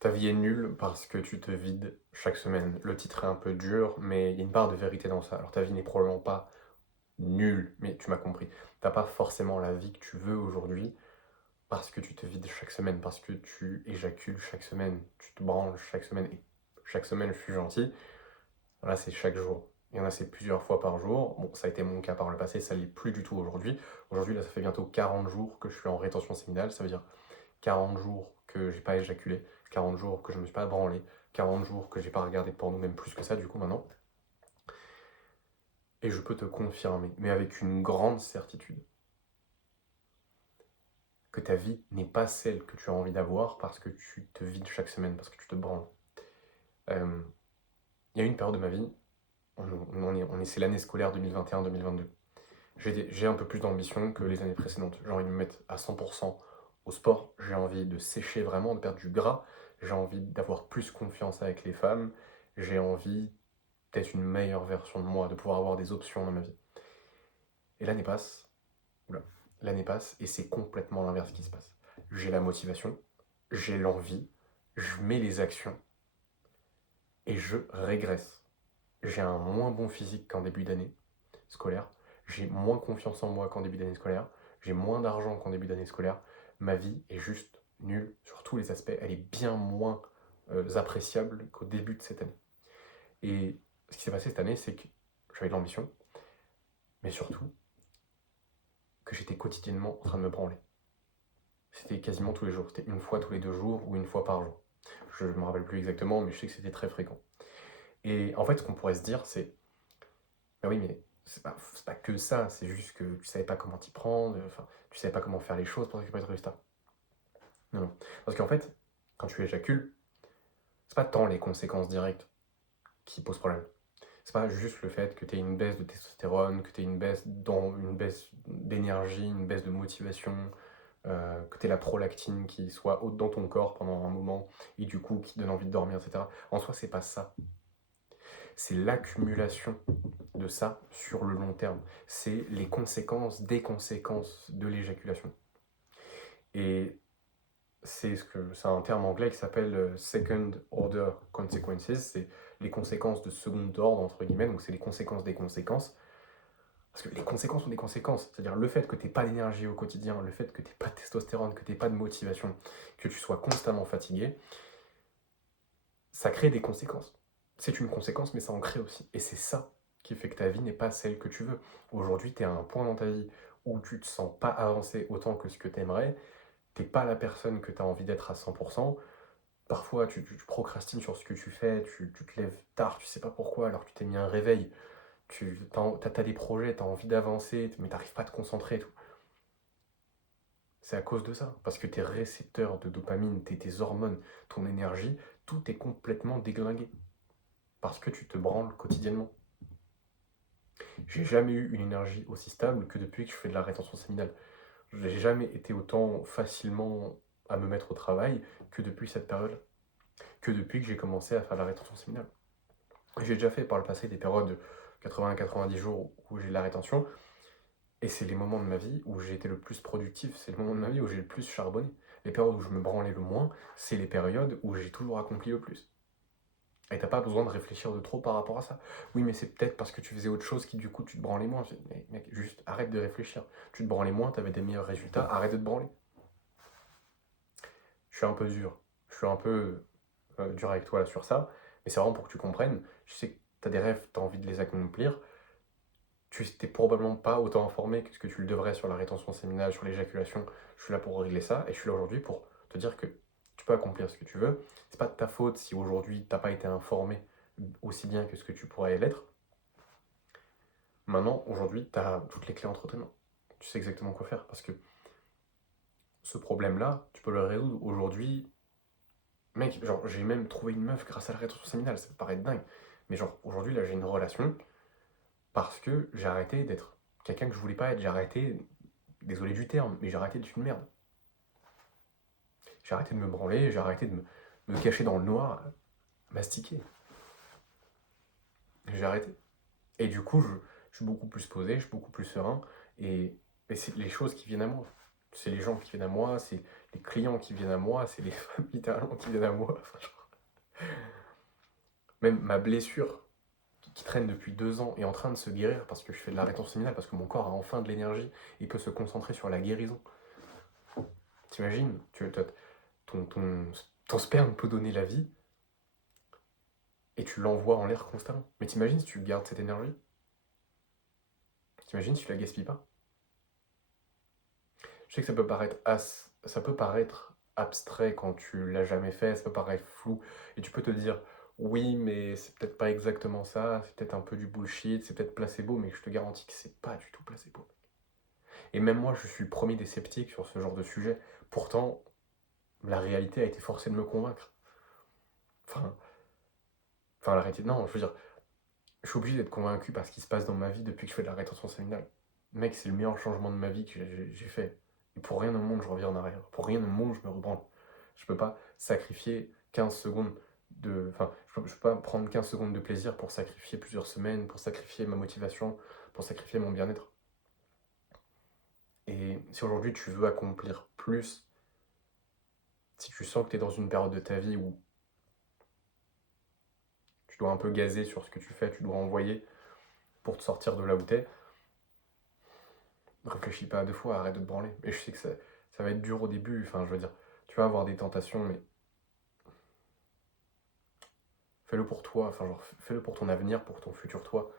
Ta vie est nulle parce que tu te vides chaque semaine. Le titre est un peu dur, mais il y a une part de vérité dans ça. Alors ta vie n'est probablement pas nulle, mais tu m'as compris. T'as pas forcément la vie que tu veux aujourd'hui parce que tu te vides chaque semaine, parce que tu éjacules chaque semaine, tu te branles chaque semaine. Et chaque semaine, je suis gentil. Là, c'est chaque jour. Il y en a, c'est plusieurs fois par jour. Bon, ça a été mon cas par le passé, ça l'est plus du tout aujourd'hui. Aujourd'hui, là, ça fait bientôt 40 jours que je suis en rétention séminale. Ça veut dire 40 jours que j'ai pas éjaculé, 40 jours que je me suis pas branlé, 40 jours que j'ai pas regardé de porno, même plus que ça du coup maintenant. Et je peux te confirmer, mais avec une grande certitude, que ta vie n'est pas celle que tu as envie d'avoir parce que tu te vides chaque semaine, parce que tu te branles. Euh, Il y a une période de ma vie, c'est l'année scolaire 2021-2022. J'ai un peu plus d'ambition que les années précédentes. J'ai envie de me mettre à 100% au sport, j'ai envie de sécher vraiment, de perdre du gras, j'ai envie d'avoir plus confiance avec les femmes, j'ai envie d'être une meilleure version de moi, de pouvoir avoir des options dans ma vie. Et l'année passe, oula, l'année passe et c'est complètement l'inverse qui se passe. J'ai la motivation, j'ai l'envie, je mets les actions et je régresse. J'ai un moins bon physique qu'en début d'année scolaire, j'ai moins confiance en moi qu'en début d'année scolaire, j'ai moins d'argent qu'en début d'année scolaire, ma vie est juste nulle sur tous les aspects, elle est bien moins appréciable qu'au début de cette année. Et ce qui s'est passé cette année, c'est que j'avais de l'ambition, mais surtout que j'étais quotidiennement en train de me branler. C'était quasiment tous les jours, c'était une fois tous les 2 jours ou une fois par jour. Je ne me rappelle plus exactement, mais je sais que c'était très fréquent. Et en fait, ce qu'on pourrait se dire, c'est bah oui, mais c'est pas que ça, c'est juste que tu savais pas comment t'y prendre, enfin, tu savais pas comment faire les choses pour récupérer ce résultat. Non, non. Parce qu'en fait, quand tu éjacules, c'est pas tant les conséquences directes qui posent problème. C'est pas juste le fait que tu aies une baisse de testostérone, que tu aies une baisse d'énergie, une baisse de motivation, que tu aies la prolactine qui soit haute dans ton corps pendant un moment, et du coup qui te donne envie de dormir, etc. En soi, c'est pas ça. C'est l'accumulation de ça sur le long terme. C'est les conséquences des conséquences de l'éjaculation. Et c'est un terme anglais qui s'appelle second order consequences, c'est les conséquences de second ordre, entre guillemets, donc c'est les conséquences des conséquences. Parce que les conséquences ont des conséquences, c'est-à-dire le fait que tu n'aies pas d'énergie au quotidien, le fait que tu n'aies pas de testostérone, que tu n'aies pas de motivation, que tu sois constamment fatigué, ça crée des conséquences. C'est une conséquence, mais ça en crée aussi. Et c'est ça qui fait que ta vie n'est pas celle que tu veux. Aujourd'hui, tu es à un point dans ta vie où tu te sens pas avancer autant que ce que tu aimerais, t'es pas la personne que tu as envie d'être à 100%. Parfois, tu procrastines sur ce que tu fais, tu te lèves tard, tu sais pas pourquoi, alors que tu t'es mis un réveil, tu as des projets, tu as envie d'avancer, mais tu n'arrives pas à te concentrer et tout. C'est à cause de ça, parce que tes récepteurs de dopamine, tes hormones, ton énergie, tout est complètement déglingué, parce que tu te branles quotidiennement. J'ai jamais eu une énergie aussi stable que depuis que je fais de la rétention séminale. J'ai jamais été autant facilement à me mettre au travail que depuis cette période, que depuis que j'ai commencé à faire de la rétention séminale. J'ai déjà fait par le passé des périodes de 80 à 90 jours où j'ai de la rétention, et c'est les moments de ma vie où j'ai été le plus productif, c'est les moments de ma vie où j'ai le plus charbonné. Les périodes où je me branlais le moins, c'est les périodes où j'ai toujours accompli le plus. Et t'as pas besoin de réfléchir de trop par rapport à ça. Oui, mais c'est peut-être parce que tu faisais autre chose qui du coup tu te branlais moins. Mais mec, juste arrête de réfléchir. Tu te branlais moins, t'avais des meilleurs résultats, arrête de te branler. Je suis un peu dur. Je suis un peu dur avec toi là, sur ça. Mais c'est vraiment pour que tu comprennes. Je sais que t'as des rêves, t'as envie de les accomplir. Tu n'es probablement pas autant informé que ce que tu le devrais sur la rétention séminale, sur l'éjaculation. Je suis là pour régler ça et je suis là aujourd'hui pour te dire que tu peux accomplir ce que tu veux. C'est pas de ta faute si aujourd'hui tu n'as pas été informé aussi bien que ce que tu pourrais l'être. Maintenant, aujourd'hui, tu as toutes les clés entre tes mains. Tu sais exactement quoi faire parce que ce problème-là, tu peux le résoudre aujourd'hui. Mec, genre, j'ai même trouvé une meuf grâce à la rétention séminale, ça peut paraître dingue. Mais genre, aujourd'hui, là, j'ai une relation parce que j'ai arrêté d'être quelqu'un que je voulais pas être. J'ai arrêté, désolé du terme, mais j'ai arrêté d'être une merde. J'ai arrêté de me branler, j'ai arrêté de me cacher dans le noir, mastiquer. J'ai arrêté. Et du coup, je suis beaucoup plus posé, je suis beaucoup plus serein, et c'est les choses qui viennent à moi. C'est les gens qui viennent à moi, c'est les clients qui viennent à moi, c'est les femmes littéralement qui viennent à moi. Enfin, même ma blessure qui traîne depuis 2 ans est en train de se guérir parce que je fais de la rétention séminale, parce que mon corps a enfin de l'énergie et peut se concentrer sur la guérison. T'imagines, ton sperme peut donner la vie et tu l'envoies en l'air constamment. Mais t'imagines si tu gardes cette énergie? T'imagines si tu la gaspilles pas? Je sais que ça peut paraître abstrait quand tu l'as jamais fait, ça peut paraître flou, et tu peux te dire, oui, mais c'est peut-être pas exactement ça, c'est peut-être un peu du bullshit, c'est peut-être placebo, mais je te garantis que c'est pas du tout placebo. Et même moi, je suis le premier des sceptiques sur ce genre de sujet. Pourtant, la réalité a été forcée de me convaincre. Enfin, la réalité, non, je veux dire, je suis obligé d'être convaincu par ce qui se passe dans ma vie depuis que je fais de la rétention séminale. Mec, c'est le meilleur changement de ma vie que j'ai fait. Et pour rien au monde, je reviens en arrière. Pour rien au monde, je me rebranle. Je peux pas sacrifier 15 secondes de. Enfin, je peux pas prendre 15 secondes de plaisir pour sacrifier plusieurs semaines, pour sacrifier ma motivation, pour sacrifier mon bien-être. Et si aujourd'hui tu veux accomplir plus, si tu sens que tu es dans une période de ta vie où tu dois un peu gazer sur ce que tu fais, tu dois envoyer pour te sortir de là où t'es, réfléchis pas à 2 fois, arrête de te branler. Et je sais que ça va être dur au début, enfin je veux dire, tu vas avoir des tentations, mais fais-le pour toi, enfin genre fais-le pour ton avenir, pour ton futur toi.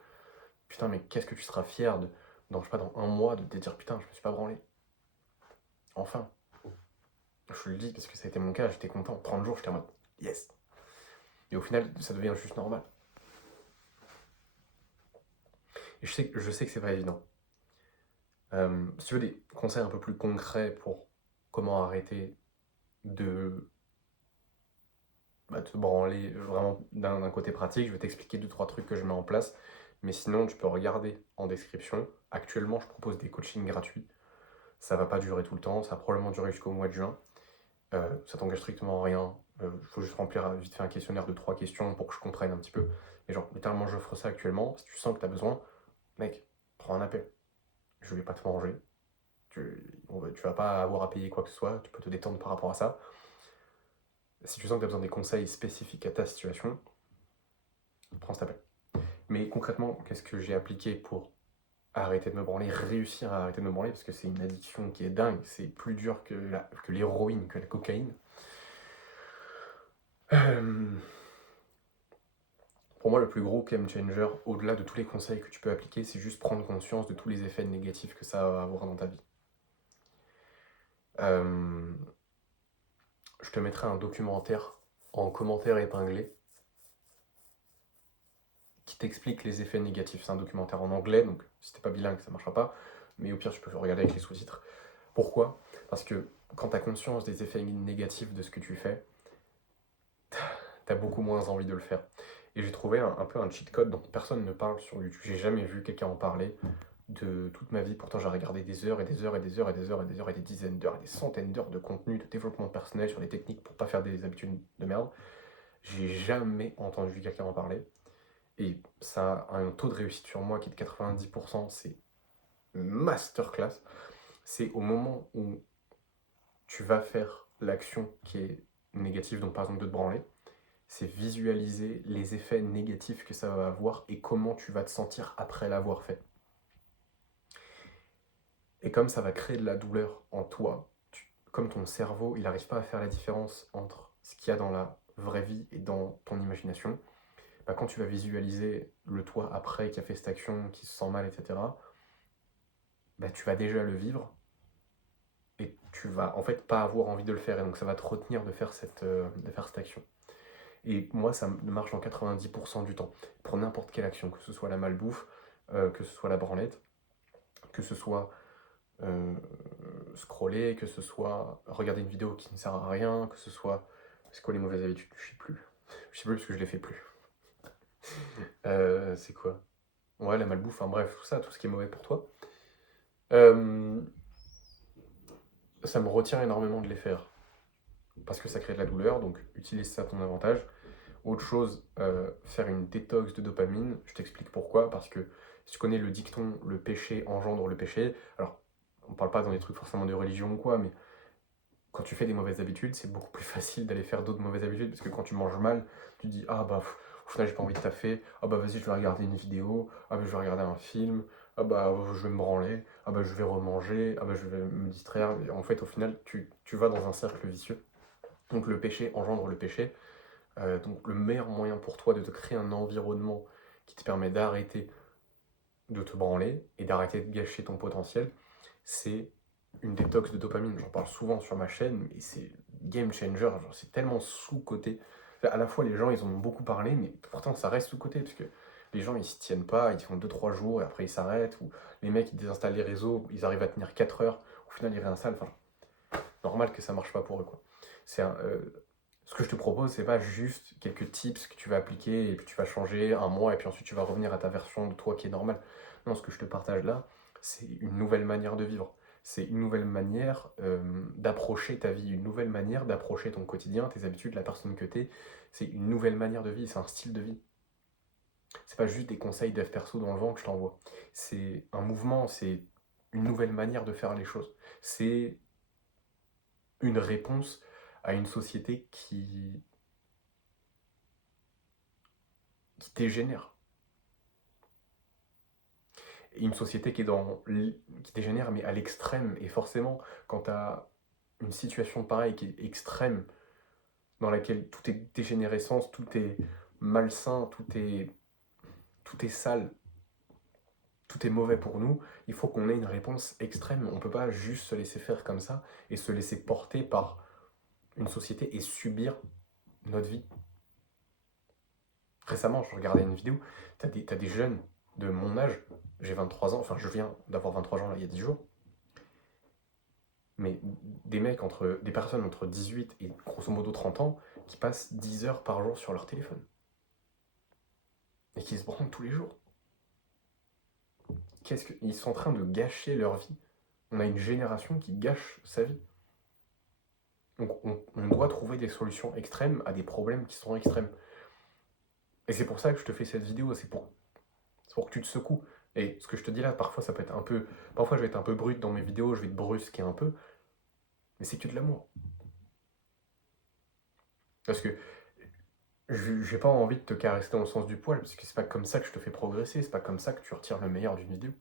Putain, mais qu'est-ce que tu seras fier je sais pas, dans un mois, de te dire putain, je me suis pas branlé. Enfin, je le dis parce que ça a été mon cas, j'étais content. 30 jours, j'étais en mode yes. Et au final, ça devient juste normal. Et je sais que c'est pas évident. Si tu veux des conseils un peu plus concrets pour comment arrêter de te branler vraiment d'un côté pratique, je vais t'expliquer 2-3 trucs que je mets en place. Mais sinon, tu peux regarder en description. Actuellement, je propose des coachings gratuits. Ça va pas durer tout le temps, ça va probablement durer jusqu'au mois de juin. Ça t'engage strictement rien. Il faut juste remplir vite fait un questionnaire de 3 questions pour que je comprenne un petit peu. Mais genre, littéralement, j'offre ça actuellement. Si tu sens que tu as besoin, mec, prends un appel. Je vais pas te manger. Tu vas pas avoir à payer quoi que ce soit. Tu peux te détendre par rapport à ça. Si tu sens que tu as besoin des conseils spécifiques à ta situation, prends cet appel. Mais concrètement, qu'est-ce que j'ai appliqué pour arrêter de me branler, réussir à arrêter de me branler, parce que c'est une addiction qui est dingue, c'est plus dur que l'héroïne, que la cocaïne. Pour moi, le plus gros game changer, au-delà de tous les conseils que tu peux appliquer, c'est juste prendre conscience de tous les effets négatifs que ça va avoir dans ta vie. Euh, je te mettrai un documentaire en commentaire épinglé qui t'explique les effets négatifs. C'est un documentaire en anglais, donc si t'es pas bilingue, ça marchera pas. Mais au pire, tu peux regarder avec les sous-titres. Pourquoi? Parce que quand tu as conscience des effets négatifs de ce que tu fais, tu as beaucoup moins envie de le faire. Et j'ai trouvé un peu un cheat code dont personne ne parle sur YouTube. J'ai jamais vu quelqu'un en parler de toute ma vie. Pourtant, j'ai regardé des heures et des heures et des heures et des heures et des heures et des dizaines d'heures et des centaines d'heures de contenu de développement personnel sur des techniques pour pas faire des habitudes de merde. J'ai jamais entendu quelqu'un en parler. Et ça a un taux de réussite sur moi qui est de 90%. C'est masterclass. C'est au moment où tu vas faire l'action qui est négative, donc par exemple de te branler, c'est visualiser les effets négatifs que ça va avoir et comment tu vas te sentir après l'avoir fait. Et comme ça va créer de la douleur en toi, comme ton cerveau, il n'arrive pas à faire la différence entre ce qu'il y a dans la vraie vie et dans ton imagination, bah quand tu vas visualiser le toi après qui a fait cette action, qui se sent mal, etc., bah tu vas déjà le vivre et tu vas en fait pas avoir envie de le faire. Et donc ça va te retenir de faire cette action. Et moi, ça marche dans 90% du temps. Pour n'importe quelle action, que ce soit la malbouffe, que ce soit la branlette, que ce soit scroller, que ce soit regarder une vidéo qui ne sert à rien, que ce soit... C'est quoi les mauvaises habitudes? Je sais plus. Je sais plus parce que je les fais plus. C'est quoi? Ouais, la malbouffe, enfin bref, tout ça, tout ce qui est mauvais pour toi. Euh, Ça me retient énormément de les faire. Parce que ça crée de la douleur, donc utilise ça à ton avantage. Autre chose, faire une détox de dopamine. Je t'explique pourquoi. Parce que si tu connais le dicton, le péché engendre le péché. Alors, on parle pas dans des trucs forcément de religion ou quoi, mais quand tu fais des mauvaises habitudes, c'est beaucoup plus facile d'aller faire d'autres mauvaises habitudes, parce que quand tu manges mal, tu te dis, ah bah, au final, j'ai pas envie de taffer, ah bah, vas-y, je vais regarder une vidéo, ah bah, je vais regarder un film, ah bah, je vais me branler, ah bah, je vais remanger, ah bah, je vais me distraire. Et en fait, au final, tu vas dans un cercle vicieux. Donc le péché engendre le péché. Donc le meilleur moyen pour toi de te créer un environnement qui te permet d'arrêter de te branler et d'arrêter de gâcher ton potentiel, c'est une détox de dopamine. J'en parle souvent sur ma chaîne et c'est game changer, genre c'est tellement sous-coté. À la fois les gens ils en ont beaucoup parlé, mais pourtant ça reste sous-coté parce que les gens ils s'y tiennent pas, ils font 2-3 jours et après ils s'arrêtent, ou les mecs ils désinstallent les réseaux, ils arrivent à tenir 4 heures, au final ils réinstallent, enfin normal que ça marche pas pour eux quoi. C'est ce que je te propose, c'est pas juste quelques tips que tu vas appliquer et puis tu vas changer un mois et puis ensuite tu vas revenir à ta version de toi qui est normale. Non, ce que je te partage là, c'est une nouvelle manière de vivre. C'est une nouvelle manière d'approcher ta vie, une nouvelle manière d'approcher ton quotidien, tes habitudes, la personne que t'es. C'est une nouvelle manière de vie, c'est un style de vie. C'est pas juste des conseils dev perso dans le vent que je t'envoie. C'est un mouvement, c'est une nouvelle manière de faire les choses. C'est une réponse à une société qui dégénère. Et une société qui dégénère, mais à l'extrême. Et forcément, quand tu as une situation pareille qui est extrême, dans laquelle tout est dégénérescence, tout est malsain, tout est sale, tout est mauvais pour nous, il faut qu'on ait une réponse extrême. On ne peut pas juste se laisser faire comme ça et se laisser porter par une société et subir notre vie. Récemment, je regardais une vidéo, t'as des jeunes de mon âge, j'ai 23 ans, enfin je viens d'avoir 23 ans là, il y a 10 jours, mais des personnes entre 18 et grosso modo 30 ans qui passent 10 heures par jour sur leur téléphone et qui se branlent tous les jours. Ils sont en train de gâcher leur vie. On a une génération qui gâche sa vie. Donc on doit trouver des solutions extrêmes à des problèmes qui sont extrêmes. Et c'est pour ça que je te fais cette vidéo, c'est pour que tu te secoues. Et ce que je te dis là, parfois ça peut être un peu. Parfois je vais être un peu brut dans mes vidéos, je vais te brusquer un peu, mais c'est que de l'amour. Parce que j'ai pas envie de te caresser dans le sens du poil, parce que c'est pas comme ça que je te fais progresser, c'est pas comme ça que tu retires le meilleur d'une vidéo.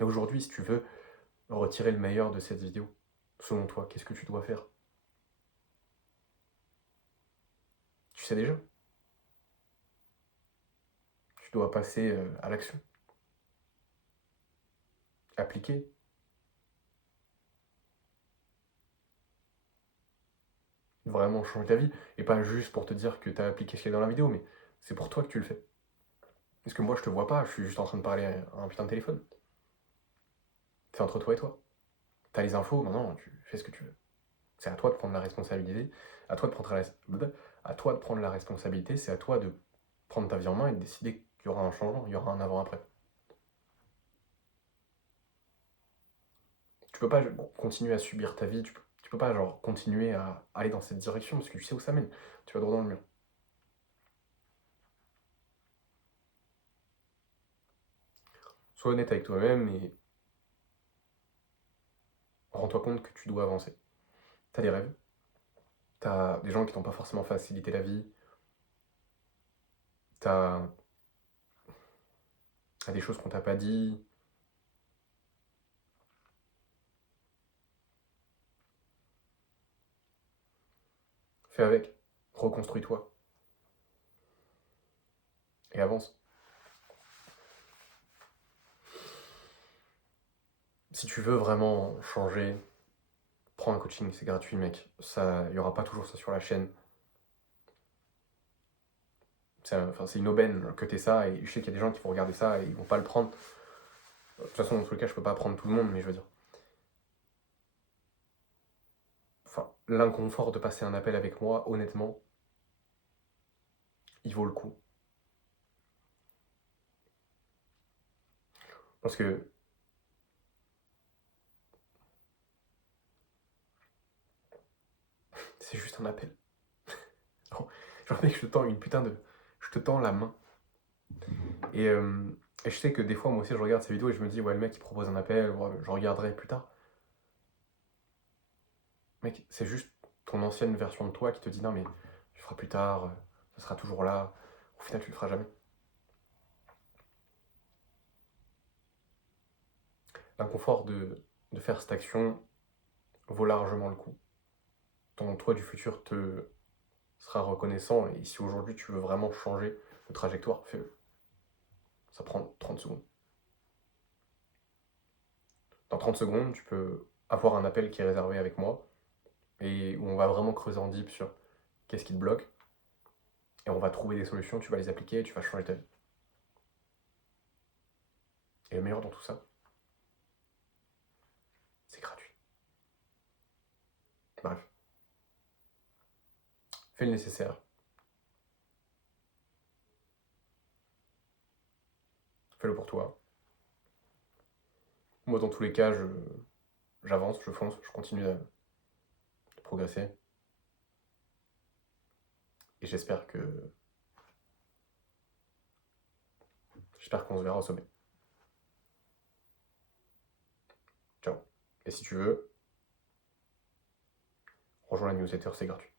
Et aujourd'hui, si tu veux retirer le meilleur de cette vidéo, selon toi, qu'est-ce que tu dois faire? Tu sais déjà. Tu dois passer à l'action. Appliquer. Vraiment changer ta vie. Et pas juste pour te dire que tu as appliqué ce qu'il y a dans la vidéo, mais c'est pour toi que tu le fais. Parce que moi, je te vois pas, je suis juste en train de parler à un putain de téléphone. C'est entre toi et toi. T'as les infos, maintenant, tu fais ce que tu veux. C'est à toi de prendre la responsabilité, à toi de prendre à toi de prendre la responsabilité, c'est à toi de prendre ta vie en main et de décider qu'il y aura un changement, il y aura un avant-après. Tu peux pas continuer à subir ta vie, tu peux pas genre continuer à aller dans cette direction parce que tu sais où ça mène. Tu vas droit dans le mur. Sois honnête avec toi-même et rends-toi compte que tu dois avancer. T'as des rêves, t'as des gens qui t'ont pas forcément facilité la vie, t'as des choses qu'on t'a pas dit. Fais avec, reconstruis-toi et avance. Si tu veux vraiment changer, prends un coaching, c'est gratuit, mec. Ça, il y aura pas toujours ça sur la chaîne. C'est une aubaine que t'aies ça, et je sais qu'il y a des gens qui vont regarder ça et ils vont pas le prendre. De toute façon, dans tous les cas, je peux pas prendre tout le monde, mais je veux dire. Enfin, l'inconfort de passer un appel avec moi, honnêtement, il vaut le coup. Parce que c'est juste un appel. Genre, mec, je te tends une putain de. Je te tends la main. Et Et je sais que des fois, moi aussi, je regarde ces vidéos et je me dis, ouais, le mec, il propose un appel, ouais, je regarderai plus tard. Mec, c'est juste ton ancienne version de toi qui te dit, non, mais tu feras plus tard, ça sera toujours là. Au final, tu le feras jamais. L'inconfort de faire cette action vaut largement le coup. Ton toi du futur te sera reconnaissant et si aujourd'hui tu veux vraiment changer de trajectoire, fais-le. Ça prend 30 secondes. Dans 30 secondes, tu peux avoir un appel qui est réservé avec moi et où on va vraiment creuser en deep sur qu'est-ce qui te bloque et on va trouver des solutions, tu vas les appliquer et tu vas changer ta vie. Et le meilleur dans tout ça, c'est gratuit. Bref, fais le nécessaire. Fais-le pour toi. Moi, dans tous les cas, j'avance, je fonce, je continue de progresser. Et j'espère qu'on se verra au sommet. Ciao. Et si tu veux, rejoins la newsletter, c'est gratuit.